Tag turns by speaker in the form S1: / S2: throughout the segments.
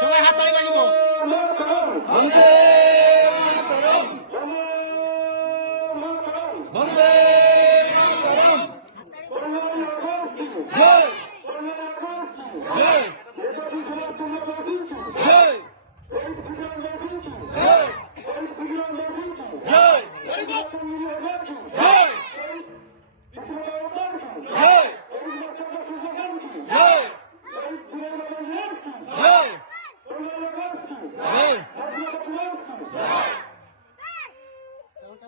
S1: সবাই হাত তালি বাজিব।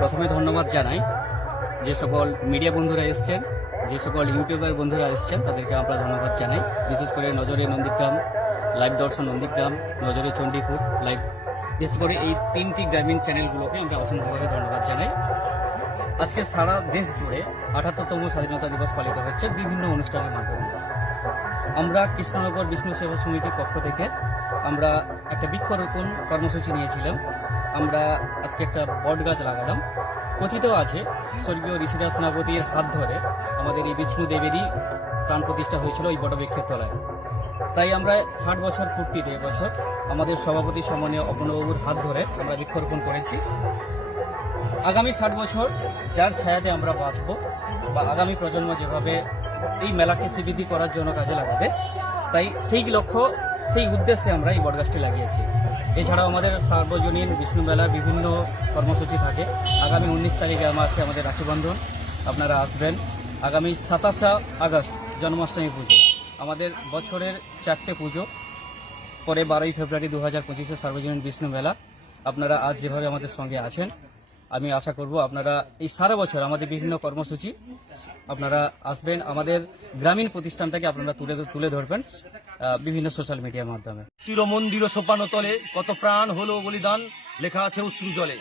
S2: প্রথমে ধন্যবাদ জানাই যে সকল মিডিয়া বন্ধুরা এসছেন, যে সকল ইউটিউবার বন্ধুরা এসছেন, তাদেরকে আমরা ধন্যবাদ জানাই। বিশেষ করে নজরে নন্দীগ্রাম, লাইভ দর্শন নন্দীগ্রাম, নজরে চণ্ডীপুর লাইভ। বিশেষ করে এই তিনটি গ্রামীণ চ্যানেলগুলোকে আমরা অসংখ্যভাবে ধন্যবাদ জানাই। আজকে সারা দেশ জুড়ে আঠাত্তরতম স্বাধীনতা দিবস পালিত হচ্ছে বিভিন্ন অনুষ্ঠানের মাধ্যমে। আমরা কৃষ্ণনগর বিষ্ণু সেবা সমিতির পক্ষ থেকে আমরা একটা বৃক্ষরোপণ কর্মসূচি নিয়েছিলাম। আমরা আজকে একটা বট গাছ লাগালাম। কথিত আছে, স্বর্গীয় ঋষিদাস সেনাপতির হাত ধরে আমাদের এই বিষ্ণু দেবেরই প্রাণ প্রতিষ্ঠা হয়েছিল এই বটবৃক্ষের তলায়। তাই আমরা ষাট বছর পূর্তিতে এবছর আমাদের সভাপতি সম্মানীয় অপনবাবুর হাত ধরে আমরা বৃক্ষরোপণ করেছি। আগামী ষাট বছর যার ছায়াতে আমরা বাঁচব বা আগামী প্রজন্ম যেভাবে এই মেলাকে শ্রীবৃদ্ধি করার জন্য কাজে লাগাবে। তাই সেই লক্ষ্য, সেই উদ্দেশ্যে আমরা এই বটগাছটি লাগিয়েছি। এছাড়াও আমাদের সার্বজনীন বিষ্ণু মেলার বিভিন্ন কর্মসূচি থাকে। আগামী উনিশ তারিখে আছে আমাদের রাখিবন্ধন। আপনারা আসবেন। আগামী সাতাশা আগস্ট জন্মাষ্টমী পুজো। আমাদের বছরের চারটে পুজো। পরে বারোই ফেব্রুয়ারি দু হাজার পঁচিশে সার্বজনীন বিষ্ণু মেলা। আপনারা আজ যেভাবে আমাদের সঙ্গে আছেন আমি আশা করব আপনারা এই সারা বছর আমাদের বিভিন্ন কর্মসূচি আপনারা আসবেন, আমাদের গ্রামীণ প্রতিষ্ঠানটাকে আপনারা তুলে তুলে ধরবেন বিভিন্ন সোশ্যাল মিডিয়ার মাধ্যমে।
S1: তীর মন্দির ও সোপানো তলে কত প্রাণ হলো বলিদান লেখা আছে অশ্রু জলে।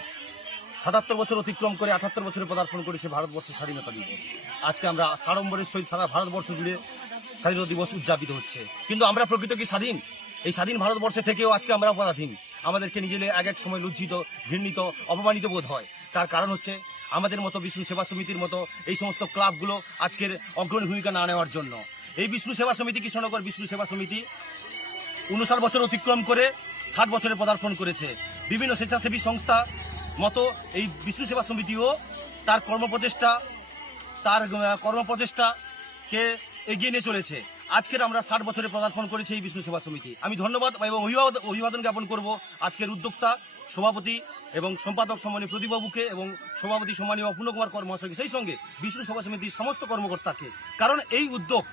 S1: সাতাত্তর বছর অতিক্রম করে আঠাত্তর বছরে পদার্পণ করেছে ভারতবর্ষের স্বাধীনতা দিবস। আজকে আমরা সাড়ম্বরের সহিত সারা ভারতবর্ষ জুড়ে স্বাধীনতা দিবস উদযাপিত হচ্ছে। কিন্তু আমরা প্রকৃত কি স্বাধীন? এই স্বাধীন ভারতবর্ষে থেকেও আজকে আমরা অপরাধীন। আমাদেরকে নিজেদের এক এক সময় লজ্জিত ঘৃণিত, অপমানিত বোধ হয়। তার কারণ হচ্ছে, আমাদের মতো বিষ্ণু সেবা সমিতির মতো এই সমস্ত ক্লাবগুলো আজকের অগ্রণী ভূমিকা না নেওয়ার জন্য। এই বিষ্ণু সেবা সমিতি, কৃষ্ণনগর বিষ্ণু সেবা সমিতি, উনষাট বছর অতিক্রম করে ষাট বছরে পদার্পণ করেছে। বিভিন্ন স্বেচ্ছাসেবী সংস্থা মতো এই বিষ্ণু সেবা সমিতিও তার কর্মপ্রচেষ্টা, তার কর্মপ্রচেষ্টাকে এগিয়ে নিয়ে চলেছে। আজকের আমরা ষাট বছরে পদার্পণ করেছি এই বিষ্ণু সেবা সমিতি। আমি ধন্যবাদ এবং অভিবাদন অভিবাদন জ্ঞাপন করব আজকের উদ্যোক্তা, সভাপতি এবং সম্পাদক সম্মানীয় প্রদীপবাবুকে এবং সভাপতি সম্মানীয় অপূর্ণ কুমার কর্মশাকে সেই সঙ্গে বিষ্ণু সভা সমিতির সমস্ত কর্মকর্তাকে। কারণ এই উদ্যোগ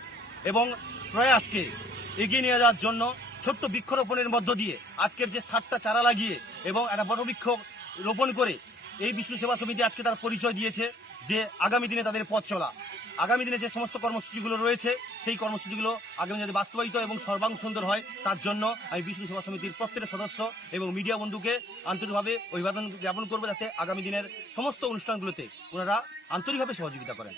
S1: এবং প্রয়াসকে এগিয়ে নিয়ে যাওয়ার জন্য ছোট্ট বৃক্ষরোপণের মধ্য দিয়ে আজকের যে সাতটা চারা লাগিয়ে এবং একটা বড় বৃক্ষ রোপণ করে এই বিষ্ণু সেবা সমিতি আজকে তার পরিচয় দিয়েছে যে আগামী দিনে তাদের পথ চলা। আগামী দিনে যে সমস্ত কর্মসূচিগুলো রয়েছে, সেই কর্মসূচিগুলো আগামী দিনে বাস্তবায়িত এবং সর্বাঙ্গ সুন্দর হয়, তার জন্য আমি বিষ্ণু সেবা সমিতির প্রত্যেক সদস্য এবং মিডিয়া বন্ধুকে আন্তরিকভাবে অভিবাদন জ্ঞাপন করব যাতে আগামী দিনের সমস্ত অনুষ্ঠানগুলোতে ওনারা আন্তরিকভাবে সহযোগিতা করেন।